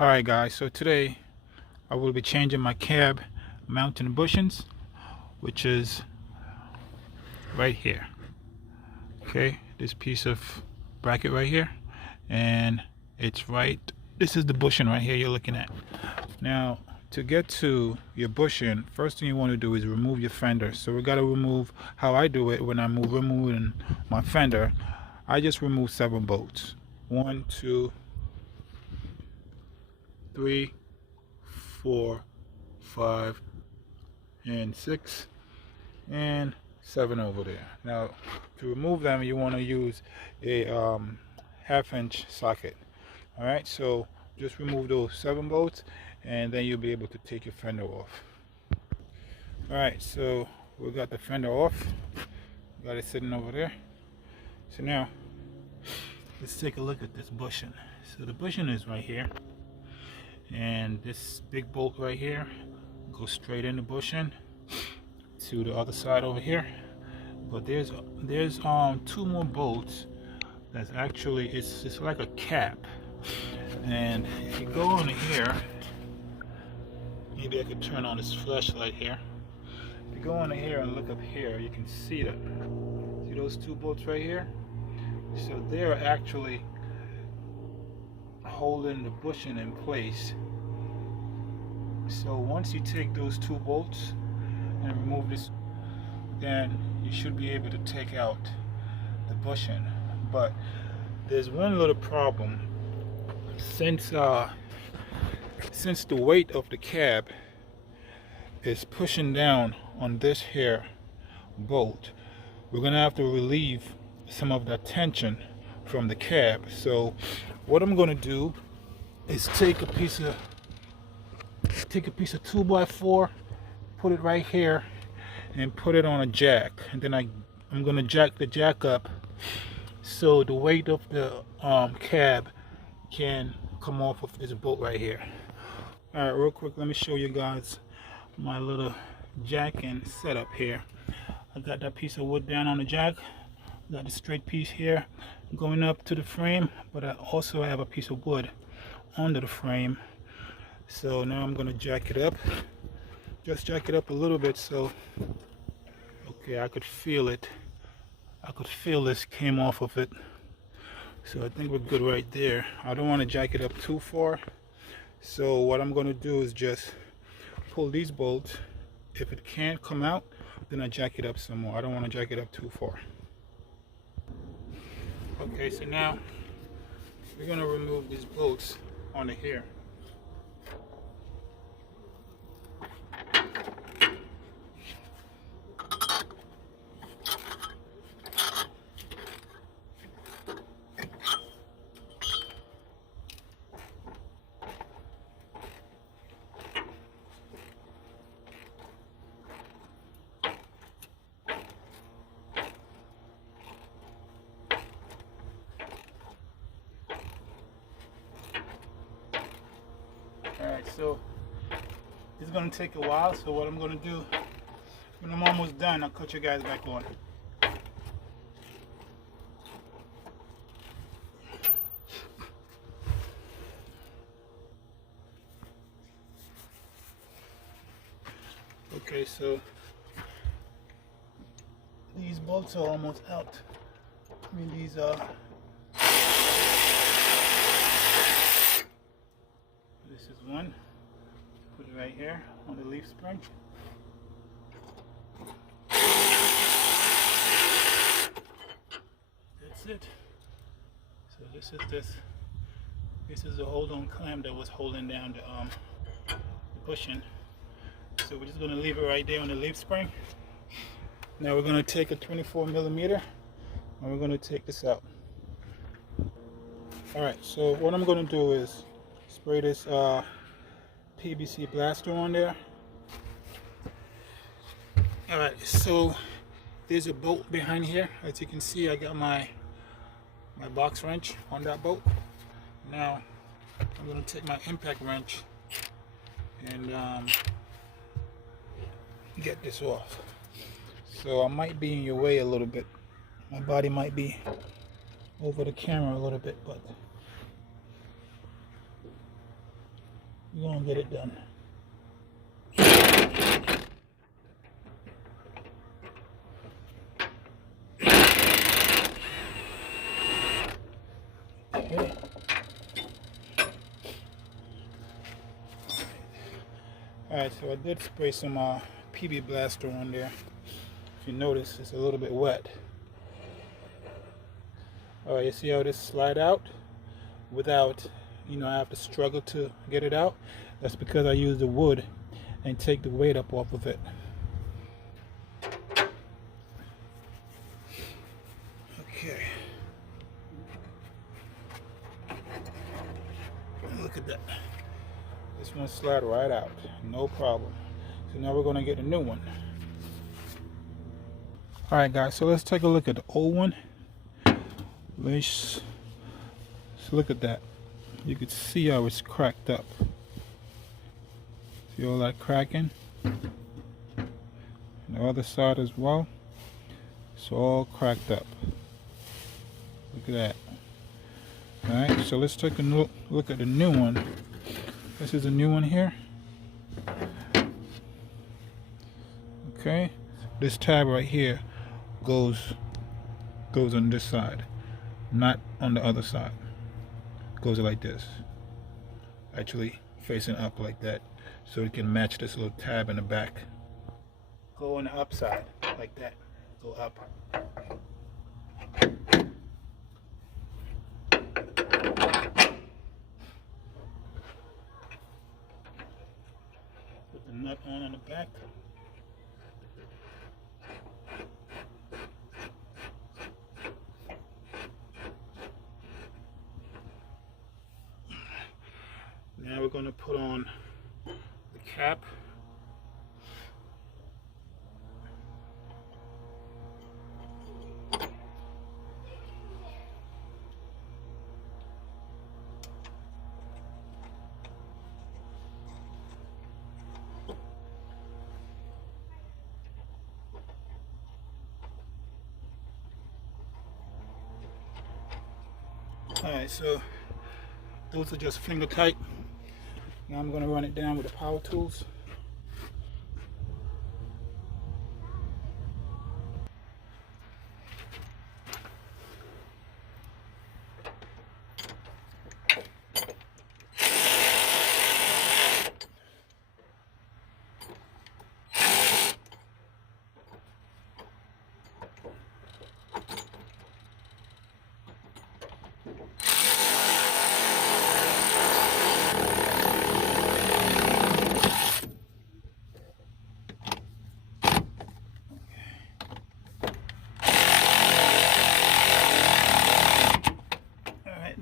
Alright guys, so today I will be changing my cab mounting bushings, which is right here. Okay, this piece of bracket right here, and it's right, this is the bushing right here you're looking at. Now, to get to your bushing, first thing you want to do is remove your fender. So we got to remove, how I do it when I'm removing my fender, I just remove 7 bolts. 1, 2, 3, 4, 5, and 6, and 7 over there. Now, to remove them, you want to use a 1/2-inch socket. All right, so just remove those 7 bolts, and then you'll be able to take your fender off. All right, so we got the fender off. Got it sitting over there. So now, let's take a look at this bushing. So the bushing is right here, and this big bolt right here goes straight in the bushing to the other side over here. But there's 2 more bolts that's actually, it's like a cap. And if you go on here, maybe I could turn on this flashlight here. If you go on here and look up here, you can see that. See those 2 bolts right here? So they're actually holding the bushing in place. So once you take those 2 bolts and remove this, then you should be able to take out the bushing. But there's one little problem. Since the weight of the cab is pushing down on this here bolt, we're gonna have to relieve some of that tension from the cab. So what I'm gonna do is take a piece of 2x4, put it right here, and put it on a jack, and then I'm gonna jack the jack up so the weight of the cab can come off of this bolt right here. All right, real quick, let me show you guys my little jacking setup here. I got that piece of wood down on the jack, got the straight piece here going up to the frame, but I also have a piece of wood under the frame. So now I'm gonna jack it up, just jack it up a little bit. So okay, I could feel it, I could feel this came off of it. So I think we're good right there. I don't want to jack it up too far. So what I'm going to do is just pull these bolts. If it can't come out, then I jack it up some more. I don't want to jack it up too far. Okay, so now we're going to remove these bolts on here. Alright, so it's going to take a while, so what I'm going to do, when I'm almost done, I'll cut you guys back on. Okay, so these bolts are almost out. I mean, these are... This is one. Put it right here on the leaf spring. That's it. So this is the hold-on clamp that was holding down the bushing. So we're just going to leave it right there on the leaf spring. Now we're going to take a 24mm and we're going to take this out. Alright, so what I'm going to do is spray this PVC blaster on there. Alright, so there's a bolt behind here. As you can see, I got my box wrench on that bolt. Now I'm going to take my impact wrench and get this off. So I might be in your way a little bit. My body might be over the camera a little bit, but We're gonna get it done. Okay. Alright, so I did spray some PB Blaster on there. If you notice, it's a little bit wet. Alright, you see how this slide out without, I have to struggle to get it out? That's because I use the wood and take the weight up off of it. Okay. Look at that. This one slide right out, no problem. So now we're gonna get a new one. All right, guys, so let's take a look at the old one. So look at that. You can see how it's cracked up. See all that cracking? And the other side as well. It's all cracked up. Look at that. All right, so let's take a look at the new one. This is a new one here. Okay, this tab right here goes on this side, not on the other side. Goes like this, actually facing up like that, so it can match this little tab in the back. Go on the upside like that. Go up. Put the nut on in the back. Now we're going to put on the cap. Alright, so those are just finger tight. Now I'm going to run it down with the power tools.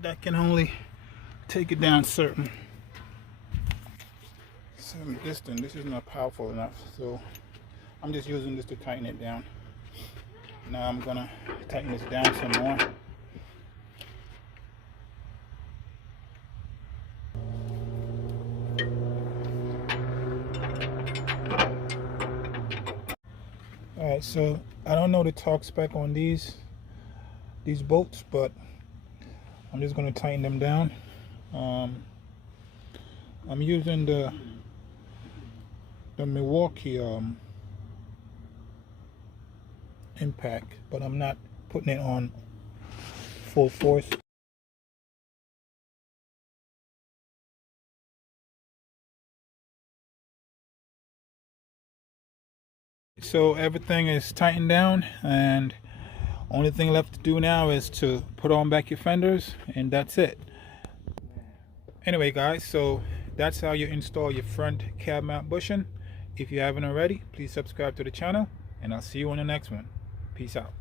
That can only take it down certain distance. This is not powerful enough, so I'm just using this to tighten it down. Now I'm gonna tighten this down some more. Alright, so I don't know the torque spec on these bolts, but I'm just going to tighten them down. I'm using the Milwaukee impact, but I'm not putting it on full force. So everything is tightened down, and only thing left to do now is to put on back your fenders, and that's it. Anyway, guys, so that's how you install your front cab mount bushing. If you haven't already, please subscribe to the channel, and I'll see you on the next one. Peace out.